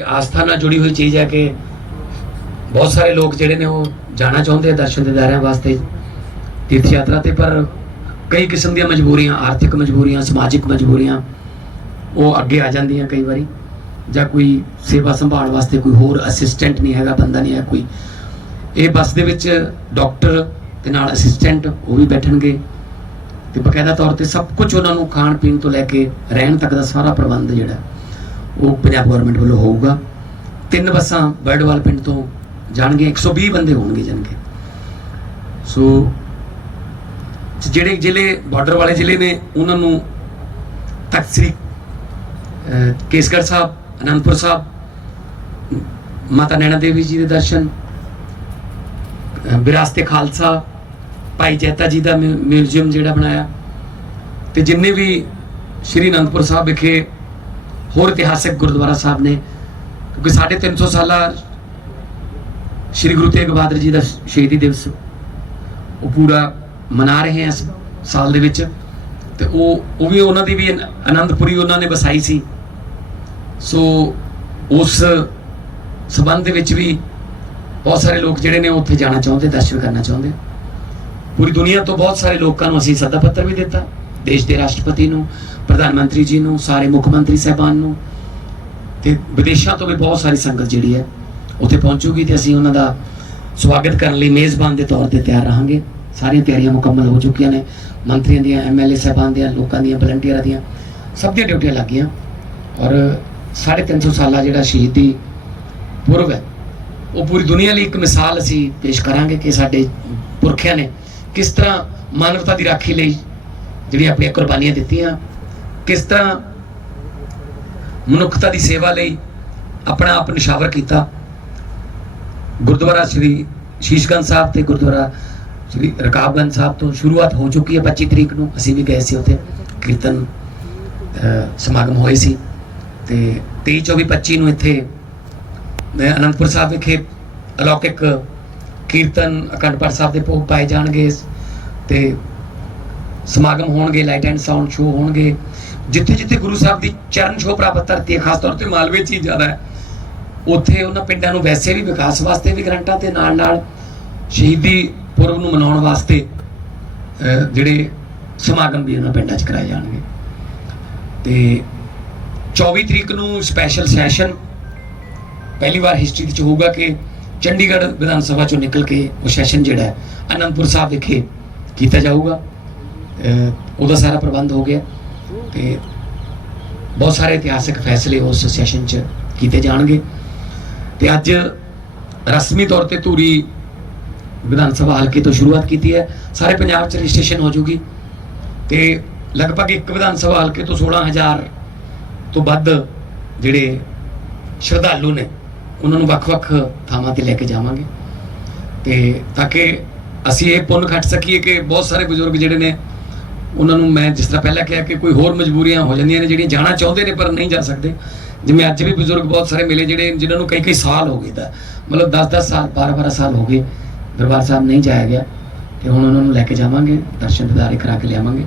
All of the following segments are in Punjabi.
ਆਸਥਾ ਨਾਲ ਜੁੜੀ ਹੋਈ ਚੀਜ਼ ਹੈ ਕਿ ਬਹੁਤ ਸਾਰੇ ਲੋਕ ਜਿਹੜੇ ਨੇ ਉਹ ਜਾਣਾ ਚਾਹੁੰਦੇ ਆ, ਦਰਸ਼ਨ ਦਿਦਾਰਿਆਂ ਵਾਸਤੇ ਤੀਰਥ ਯਾਤਰਾ ਤੇ, ਪਰ ਕਈ ਕਿਸਮ ਦੀਆਂ ਮਜਬੂਰੀਆਂ, ਆਰਥਿਕ ਮਜਬੂਰੀਆਂ, ਸਮਾਜਿਕ ਮਜਬੂਰੀਆਂ ਉਹ ਅੱਗੇ ਆ ਜਾਂਦੀਆਂ ਕਈ ਵਾਰੀ। ਜਾਂ ਕੋਈ ਸੇਵਾ ਸੰਭਾਲ ਵਾਸਤੇ ਕੋਈ ਹੋਰ ਅਸਿਸਟੈਂਟ ਨਹੀਂ ਹੈਗਾ, ਬੰਦਾ ਨਹੀਂ ਹੈ ਕੋਈ। ਇਹ ਬੱਸ ਦੇ ਵਿੱਚ ਡਾਕਟਰ ਤੇ ਨਾਲ ਅਸਿਸਟੈਂਟ ਉਹ ਵੀ ਬੈਠਣਗੇ। ਤੇ ਬਕਾਇਦਾ ਤੌਰ ਤੇ ਸਭ ਕੁਝ ਉਹਨਾਂ ਨੂੰ ਖਾਣ ਪੀਣ ਤੋਂ ਲੈ ਕੇ ਰਹਿਣ ਤੱਕ ਦਾ ਸਾਰਾ ਪ੍ਰਬੰਧ ਜਿਹੜਾ ਉਹ ਪੰਜਾਬ ਗਵਰਨਮੈਂਟ ਵੱਲੋਂ ਹੋਊਗਾ। ਤਿੰਨ ਬੱਸਾਂ ਬਰਡਵਾਲ ਪਿੰਡ ਤੋਂ ਜਾਣਗੇ 120 ਬੰਦੇ ਹੋਣਗੇ ਜਾਣਗੇ। ਸੋ ਜਿਹੜੇ ਜ਼ਿਲ੍ਹੇ ਬਾਰਡਰ ਵਾਲੇ ਜ਼ਿਲ੍ਹੇ ਨੇ ਉਹਨਾਂ ਨੂੰ ਤਖਤ ਸ੍ਰੀ ਕੇਸਗੜ੍ਹ ਸਾਹਿਬ ਅਨੰਦਪੁਰ ਸਾਹਿਬ ਮਾਤਾ ਨੈਣਾ ਦੇਵੀ ਜੀ ਦੇ ਦਰਸ਼ਨ ਅਹ, ਵਿਰਾਸਤੇ ਖਾਲਸਾ ਭਾਈ ਜੈਤਾ ਜੀ ਦਾ ਮਿਊ- ਮਿਊਜ਼ੀਅਮ ਜਿਹੜਾ ਬਣਾਇਆ। ਤੇ ਜਿੰਨੇ ਵੀ ਸ਼੍ਰੀ ਅਨੰਦਪੁਰ ਸਾਹਿਬ ਵਿਖੇ ਹੋਰ ਇਤਿਹਾਸਕ ਗੁਰਦੁਆਰਾ ਸਾਹਿਬ ਨੇ, ਕਿਉਂਕਿ 350 ਸਾਲਾ ਸ਼੍ਰੀ ਗੁਰੂ ਤੇਗ ਬਹਾਦਰ ਜੀ ਦਾ ਸ਼ਹੀਦੀ ਦਿਵਸ, ਉਹ ਪੂਰਾ ਮਨਾ ਰਹੇ ਹਾਂ ਇਸ ਸਾਲ ਦੇ ਵਿੱਚ, ਤੇ ਉਹ ਉਹ ਵੀ ਉਹਨਾਂ ਦੀ ਵੀ ਅਨ- ਆਨੰਦਪੁਰੀ ਉਹਨਾਂ ਨੇ ਵਸਾਈ ਸੀ। ਸੋ ਉਸ ਸਬੰਧ ਦੇ ਵਿੱਚ ਵੀ ਬਹੁਤ ਸਾਰੇ ਲੋਕ ਜਿਹੜੇ ਨੇ ਉਹ ਉੱਥੇ ਜਾਣਾ ਚਾਹੁੰਦੇ, ਦਰਸ਼ਨ ਕਰਨਾ ਚਾਹੁੰਦੇ। ਪੂਰੀ ਦੁਨੀਆ ਤੋਂ ਬਹੁਤ ਸਾਰੇ ਲੋਕਾਂ ਨੂੰ ਅਸੀਂ ਸੱਦਾ ਪੱਤਰ ਵੀ ਦਿੱਤਾ। ਦੇਸ਼ ਦੇ ਰਾਸ਼ਟਰਪਤੀ ਨੂੰ, ਪ੍ਰਧਾਨ ਮੰਤਰੀ ਜੀ ਨੂੰ, ਸਾਰੇ ਮੁੱਖ ਮੰਤਰੀ ਸਾਹਿਬਾਨ ਨੂੰ ਤੇ ਵਿਦੇਸ਼ਾਂ ਤੋਂ ਵੀ ਬਹੁਤ ਸਾਰੀ ਸੰਗਤ ਜਿਹੜੀ ਹੈ, ਉੱਥੇ ਪਹੁੰਚੂਗੀ ਤੇ ਅਸੀਂ ਉਹਨਾਂ ਦਾ ਸਵਾਗਤ ਕਰਨ ਲਈ ਮੇਜ਼ਬਾਨ ਦੇ ਤੌਰ ਤੇ ਤਿਆਰ ਰਹਾਂਗੇ। ਸਾਰੀਆਂ ਤਿਆਰੀਆਂ ਮੁਕੰਮਲ ਹੋ ਚੁੱਕੀਆਂ ਨੇ। ਮੰਤਰੀਆਂ ਦੀਆਂ ਐਮਐਲਏ ਸਾਹਿਬਾਨ ਦੀਆਂ, ਲੋਕਾਂ ਦੀਆਂ, ਵਲੰਟੀਅਰਾਂ ਦੀਆਂ, ਸਭ ਦੀਆਂ ਡਿਊਟੀਆਂ ਲੱਗੀਆਂ ਔਰ 350 ਸਾਲਾ ਜਿਹੜਾ ਸ਼ਹੀਦੀ ਪੁਰਬ ਹੈ, ਉਹ ਪੂਰੀ ਦੁਨੀਆ ਲਈ ਇੱਕ ਮਿਸਾਲ ਅਸੀਂ ਪੇਸ਼ ਕਰਾਂਗੇ ਕਿ ਸਾਡੇ ਪੁਰਖਿਆਂ ਨੇ ਕਿਸ ਤਰ੍ਹਾਂ ਮਾਨਵਤਾ ਦੀ ਰਾਖੀ ਲਈ ਜਿਹੜੀਆਂ ਆਪਣੀਆਂ ਕੁਰਬਾਨੀਆਂ ਦਿੱਤੀਆਂ, ਕਿਸ ਤਰ੍ਹਾਂ ਮਨੁੱਖਤਾ ਦੀ ਸੇਵਾ ਲਈ ਆਪਣਾ ਆਪ ਨਿਸ਼ਾਵਰ ਕੀਤਾ। ਗੁਰਦੁਆਰਾ ਸ੍ਰੀ ਸ਼ੀਸ਼ਗੰਜ ਸਾਹਿਬ ਤੇ ਗੁਰਦੁਆਰਾ ਸ੍ਰੀ ਰਕਾਬਗੰਜ ਸਾਹਿਬ ਤੋਂ ਸ਼ੁਰੂਆਤ ਹੋ ਚੁੱਕੀ ਹੈ 25 ਤਰੀਕ ਨੂੰ। ਅਸੀਂ ਵੀ ਗਏ ਸੀ ਉੱਥੇ। ਕੀਰਤਨ ਸਮਾਗਮ ਹੋਏ ਸੀ। ਤੇ 23 24 25 ਨੂੰ ਇੱਥੇ ਅਨੰਦਪੁਰ ਸਾਹਿਬ ਵਿਖੇ ਅਲੌਕਿਕ ਕੀਰਤਨ ਅਖੰਡ ਪਾਠ ਸਾਹਿਬ ਦੇ ਭੋਗ ਪਾਏ ਜਾਣਗੇ। ਤੇ ਸਮਾਗਮ ਹੋਣਗੇ ਲਾਈਟ ਐਂਡ ਸਾਊਂਡ ਸ਼ੋਅ ਹੋਣਗੇ। ਜਿੱਥੇ ਜਿੱਥੇ ਗੁਰੂ ਸਾਹਿਬ ਦੀ ਚਰਨ ਛੋਹ ਪ੍ਰਾਪਤ ਧਰਤੀ ਹੈ, ਖਾਸ ਤੌਰ ਤੇ ਮਾਲਵੇ 'ਚ ਹੀ ਜ਼ਿਆਦਾ ਹੈ, ਉੱਥੇ ਉਹਨਾਂ ਪਿੰਡਾਂ ਨੂੰ ਵੈਸੇ ਵੀ ਵਿਕਾਸ ਵਾਸਤੇ ਵੀ ਗਰੰਟਾਂ ਤੇ ਨਾਲ ਨਾਲ ਸ਼ਹੀਦੀ ਪੁਰਬ ਨੂੰ ਮਨਾਉਣ ਵਾਸਤੇ ਜਿਹੜੇ ਸਮਾਗਮ ਵੀ ਉਹਨਾਂ ਪਿੰਡਾਂ 'ਚ ਕਰਾਏ ਜਾਣਗੇ। ਤੇ 24 ਤਰੀਕ ਨੂੰ ਸਪੈਸ਼ਲ ਸੈਸ਼ਨ ਪਹਿਲੀ ਵਾਰ ਹਿਸਟਰੀ ਵਿੱਚ ਹੋਊਗਾ ਕਿ ਚੰਡੀਗੜ੍ਹ ਵਿਧਾਨ ਸਭਾ ਚੋਂ ਨਿਕਲ ਕੇ ਉਹ ਸੈਸ਼ਨ ਜਿਹੜਾ ਅਨੰਦਪੁਰ ਸਾਹਿਬ ਵਿਖੇ ਕੀਤਾ ਜਾਊਗਾ। ਉਹਦਾ ਸਾਰਾ ਪ੍ਰਬੰਧ ਹੋ ਗਿਆ ਤੇ ਬਹੁਤ ਸਾਰੇ ਇਤਿਹਾਸਿਕ ਫੈਸਲੇ ਉਸ ਸੈਸ਼ਨ 'ਚ ਕੀਤੇ ਜਾਣਗੇ। ਤੇ ਅੱਜ ਰਸਮੀ ਤੌਰ ਤੇ ਧੂਰੀ ਵਿਧਾਨ ਸਭਾ ਹਲਕੇ ਤੋਂ ਸ਼ੁਰੂਆਤ ਕੀਤੀ ਹੈ। ਸਾਰੇ ਪੰਜਾਬ 'ਚ ਰਜਿਸਟ੍ਰੇਸ਼ਨ ਹੋ ਜੂਗੀ ਤੇ ਲਗਭਗ ਇੱਕ ਵਿਧਾਨ ਸਭਾ ਹਲਕੇ ਤੋਂ 16000 ਤੋਂ ਵੱਧ ਜਿਹੜੇ ਸ਼ਰਧਾਲੂ ਨੇ, ਉਹਨਾਂ ਨੂੰ ਵੱਖ-ਵੱਖ ਥਾਵਾਂ ਤੇ ਲੈ ਕੇ ਜਾਵਾਂਗੇ। ਤੇ ਤਾਂ ਕਿ ਅਸੀਂ ਇਹ ਪੁੰਨ ਖੱਟ ਸਕੀਏ ਕਿ ਬਹੁਤ ਸਾਰੇ ਬਜ਼ੁਰਗ ਜਿਹੜੇ ਨੇ ਉਹਨਾਂ ਨੂੰ ਮੈਂ ਜਿਸ ਤਰ੍ਹਾਂ ਪਹਿਲਾਂ ਕਿਹਾ ਕਿ ਕੋਈ ਹੋਰ ਮਜਬੂਰੀਆਂ ਹੋ ਜਾਂਦੀਆਂ ਨੇ, ਜਿਹੜੀਆਂ ਜਾਣਾ ਚਾਹੁੰਦੇ ਨੇ ਪਰ ਨਹੀਂ ਜਾ ਸਕਦੇ। ਜਿਵੇਂ ਅੱਜ ਵੀ ਬਜ਼ੁਰਗ ਬਹੁਤ ਸਾਰੇ ਮਿਲੇ ਜਿਹੜੇ ਜਿਨ੍ਹਾਂ ਨੂੰ ਕਈ ਕਈ ਸਾਲ ਹੋ ਗਏ ਤਾਂ। ਮਤਲਬ 10-10 ਸਾਲ 12-12 ਸਾਲ ਹੋ ਗਏ। ਦਰਬਾਰ ਸਾਹਿਬ ਨਹੀਂ ਜਾਇਆ ਗਿਆ ਤੇ ਹੁਣ ਉਹਨਾਂ ਨੂੰ ਲੈ ਕੇ ਜਾਵਾਂਗੇ, ਦਰਸ਼ਨ ਦਿਦਾਰੇ ਕਰਾ ਕੇ ਲਿਆਵਾਂਗੇ।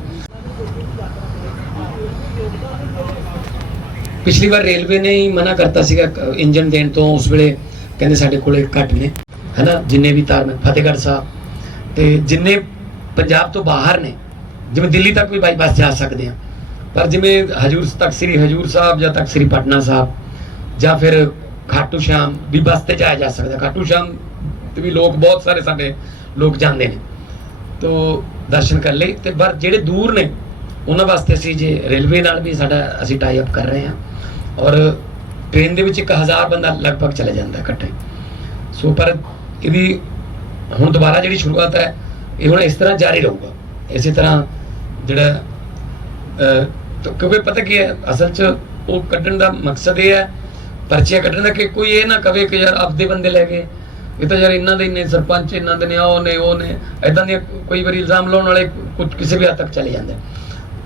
ਪਿਛਲੀ ਵਾਰ ਰੇਲਵੇ ਨੇ ਹੀ ਮਨਾ ਕਰਤਾ ਸੀਗਾ ਕ- ਇੰਜਨ ਦੇਣ ਤੋਂ ਉਸ ਵੇਲੇ ਕਹਿੰਦੇ ਸਾਡੇ ਕੋਲੇ ਘੱਟ ਨੇ, ਹੈਨਾ? ਜਿੰਨੇ ਵੀ ਧਾਰਮਿਕ, ਫਤਿਹਗੜ੍ਹ ਸਾਹਿਬ। ਤੇ ਜਿੰਨੇ ਪੰਜਾਬ ਤੋਂ ਬਾਹਰ ਨੇ ਜਿਵੇਂ ਦਿੱਲੀ ਤੱਕ ਵੀ ਬਾਈ ਬੱਸ ਜਾ ਸਕਦੇ ਆ। ਪਰ ਜਿਵੇਂ ਹਜੂਰ ਤੱਕ ਸ੍ਰੀ ਹਜੂਰ ਸਾਹਿਬ ਜਾਂ ਤੱਕ ਸ੍ਰੀ ਪਟਨਾ ਸਾਹਿਬ ਜਾਂ ਫਿਰ ਖਾਟੂ ਸ਼ਾਮ ਵੀ ਬੱਸ ਤੇ ਜਾਇਆ ਜਾ ਸਕਦਾ। ਖਾਟੂ ਸ਼ਾਮ ਤੇ ਵੀ ਲੋਕ ਬਹੁਤ ਸਾਰੇ ਸਾਡੇ ਲੋਕ ਜਾਂਦੇ ਨੇ। ਤੋ ਦਰਸ਼ਨ ਕਰ ਲਈ ਤੇ ਪਰ ਜਿਹੜੇ ਦੂਰ ਨੇ, ਉਹਨਾਂ ਵਾਸਤੇ ਅਸੀਂ ਜੇ ਰੇਲਵੇ ਨਾਲ ਵੀ ਸਾਡਾ ਅਸੀਂ ਟਾਈ ਅਪ ਕਰ ਰਹੇ ਹਾਂ। ਔਰ ਟ੍ਰੇਨ ਦੇ ਵਿੱਚ 1000 ਬੰਦਾ ਲਗਭਗ ਚਲੇ ਜਾਂਦਾ ਇਕੱਠੇ। ਸੋ ਪਰ ਇਹਦੀ ਹੁਣ ਦੁਬਾਰਾ ਜਿਹੜੀ ਸ਼ੁਰੂਆਤ ਹੈ, ਇਹ ਹੁਣ ਇਸ ਤਰ੍ਹਾਂ ਜਾਰੀ ਰਹੂਗਾ। ਇਸੇ ਤਰ੍ਹਾਂ ਜਿਹੜਾ ਕਿਉਂਕਿ ਪਤਾ ਕੀ ਹੈ, ਅਸਲ 'ਚ ਉਹ ਕੱਢਣ ਦਾ ਮਕਸਦ ਇਹ ਹੈ, ਪਰਚੀਆਂ ਕੱਢਣ ਦਾ ਕਿ ਕੋਈ ਇਹ ਨਾ ਕਵੇ ਕਿ ਯਾਰ ਆਪਦੇ ਬੰਦੇ ਲੈ ਗਏ। ਇਹ ਤਾਂ ਯਾਰ ਇਹਨਾਂ ਦੇ ਇੰਨੇ ਸਰਪੰਚ, ਇਹਨਾਂ ਦੇ ਨੇ ਉਹ ਨੇ ਉਹ ਨੇ ਐਦਾਂ ਦੇ ਕੋਈ ਵਾਰੀ ਇਲਜ਼ਾਮ ਲਾਉਣ ਵਾਲੇ ਕੁਝ ਕਿਸੇ ਵੀ ਹੱਦ ਤੱਕ ਚਲੇ ਜਾਂਦੇ।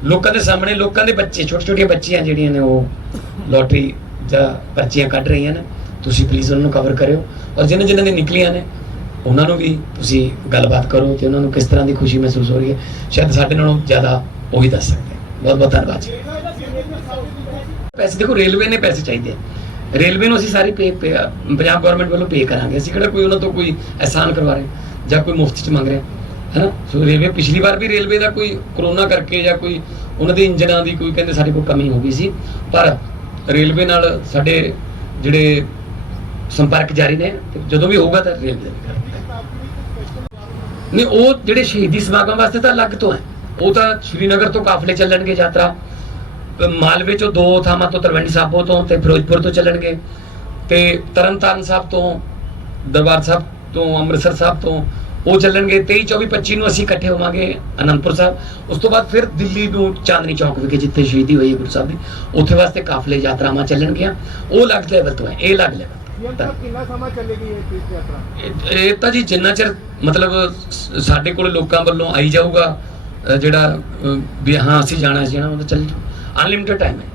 ਲੋਕਾਂ ਦੇ ਸਾਹਮਣੇ ਲੋਕਾਂ ਦੇ ਬੱਚੇ ਛੋਟੇ ਛੋਟੀਆਂ ਬੱਚੀਆਂ ਜਿਹੜੀਆਂ ਨੇ ਉਹ ਲੋਟਰੀ ਜਾਂ ਪਰਚੀਆਂ ਕੱਢ ਰਹੀਆਂ ਨੇ। ਤੁਸੀਂ ਪਲੀਜ਼ ਉਹਨਾਂ ਨੂੰ ਕਵਰ ਕਰਿਓ। ਔਰ ਜਿਨ੍ਹਾਂ ਜਿਨ੍ਹਾਂ ਦੀ ਨਿਕਲੀਆਂ ਨੇ ਉਹਨਾਂ ਨੂੰ ਵੀ ਤੁਸੀਂ ਗੱਲਬਾਤ ਕਰੋ ਤੇ ਉਹਨਾਂ ਨੂੰ ਕਿਸ ਤਰ੍ਹਾਂ ਦੀ ਖੁਸ਼ੀ ਮਹਿਸੂਸ ਹੋ ਰਹੀ ਹੈ। ਸ਼ਾਇਦ ਸਾਡੇ ਨਾਲੋਂ ਜ਼ਿਆਦਾ ਉਹੀ ਦੱਸ ਸਕਦੇ ਬਹੁਤ ਬਹੁਤ ਧੰਨਵਾਦ ਜੀ। ਪੈਸੇ ਦੇਖੋ, ਰੇਲਵੇ ਨੇ ਪੈਸੇ ਚਾਹੀਦੇ ਰੇਲਵੇ ਨੂੰ ਅਸੀਂ ਸਾਰੀ ਪੇ, ਪੇ- ਪੰਜਾਬ ਗਵਰਨਮੈਂਟ ਵੱਲੋਂ ਪੇ ਕਰਾਂਗੇ। ਅਸੀਂ ਕਿਹੜਾ ਕੋਈ ਉਹਨਾਂ ਤੋਂ ਕੋਈ ਅਹਿਸਾਨ ਕਰਵਾ ਰਹੇ ਜਾਂ ਕੋਈ ਮੁਫਤ ਚ ਮੰਗ ਰਹੇ ਹੈਨਾ? ਸੋ ਰੇਲਵੇ ਪਿਛਲੀ ਵਾਰ ਵੀ ਰੇਲਵੇ ਦਾ ਕੋਈ ਕਰੋਨਾ ਕਰਕੇ ਜਾਂ ਕੋਈ ਉਹਨਾਂ ਦੇ ਇੰਜਨਾਂ ਦੀ ਕੋਈ ਕਹਿੰਦੇ ਸਾਡੇ ਕੋਲ ਕਮੀ ਹੋ ਗਈ ਸੀ। ਪਰ ਰੇਲਵੇ ਨਾਲ ਸਾਡੇ ਜਿਹੜੇ ਸੰਪਰਕ ਜਾਰੀ ਨੇ ਜਦੋਂ ਵੀ ਹੋਊਗਾ ਤਾਂ ਰੇਲਵੇ ਦਾ ਨਹੀਂ, ਉਹ ਜਿਹੜੇ ਸ਼ਹੀਦੀ ਸਮਾਗਮ ਵਾਸਤੇ ਤਾਂ ਅਲੱਗ ਤੋਂ ਹੈ। ਉਹ ਤਾਂ ਸ਼੍ਰੀਨਗਰ ਤੋਂ ਕਾਫਲੇ ਚੱਲਣਗੇ ਯਾਤਰਾ ਮਾਲਵੇ ਚੋਂ ਦੋ ਥਾਵਾਂ ਤੋਂ ਤਰਵੰਡੀ ਸਾਬੋ ਤੋਂ ਤੇ ਫਿਰੋਜ਼ਪੁਰ ਤੋਂ ਚੱਲਣਗੇ ਤੇ ਤਰਨਤਾਰਨ ਸਾਹਿਬ ਤੋਂ, ਦਰਬਾਰ ਸਾਹਿਬ ਤੋਂ, ਅੰਮ੍ਰਿਤਸਰ ਸਾਹਿਬ ਤੋਂ ਉਹ ਚੱਲਣਗੇ। 23 24 25 ਨੂੰ ਅਸੀਂ ਇਕੱਠੇ ਹੋਵਾਂਗੇ ਅਨੰਦਪੁਰ ਸਾਹਿਬ। ਉਸ ਤੋਂ ਬਾਅਦ ਫਿਰ ਦਿੱਲੀ ਨੂੰ ਚਾਂਦਨੀ ਚੌਕ ਵਿਖੇ ਜਿੱਥੇ ਸ਼ਹੀਦੀ ਹੋਈ ਹੈ ਗੁਰੂ ਸਾਹਿਬ ਦੀ, ਉੱਥੇ ਵਾਸਤੇ ਕਾਫਲੇ ਯਾਤਰਾਵਾਂ ਚੱਲਣਗੀਆਂ। ਉਹ ਅਲੱਗ ਲੈਵਲ ਤੋਂ ਹੈ, ਇਹ ਅਲੱਗ ਲੈਵਲ ਕਿੰਨਾ ਸਮਾਂ ਚੱਲੇਗੀ ਇਹ ਤੀਰਥ ਯਾਤਰਾ? ਇਹ ਤਾਂ ਜੀ ਜਿੰਨਾ ਚਿਰ ਮਤਲਬ ਸਾਡੇ ਕੋਲ ਲੋਕਾਂ ਵੱਲੋਂ ਆਈ ਜਾਊਗਾ ਜਿਹੜਾ ਵੀ ਹਾਂ, ਅਸੀਂ ਜਾਣਾ ਅਸੀਂ ਜਾਣਾ ਉਹ ਚੱਲ ਅਨਲਿਮਿਟਡ ਟਾਈਮ ਹੈ।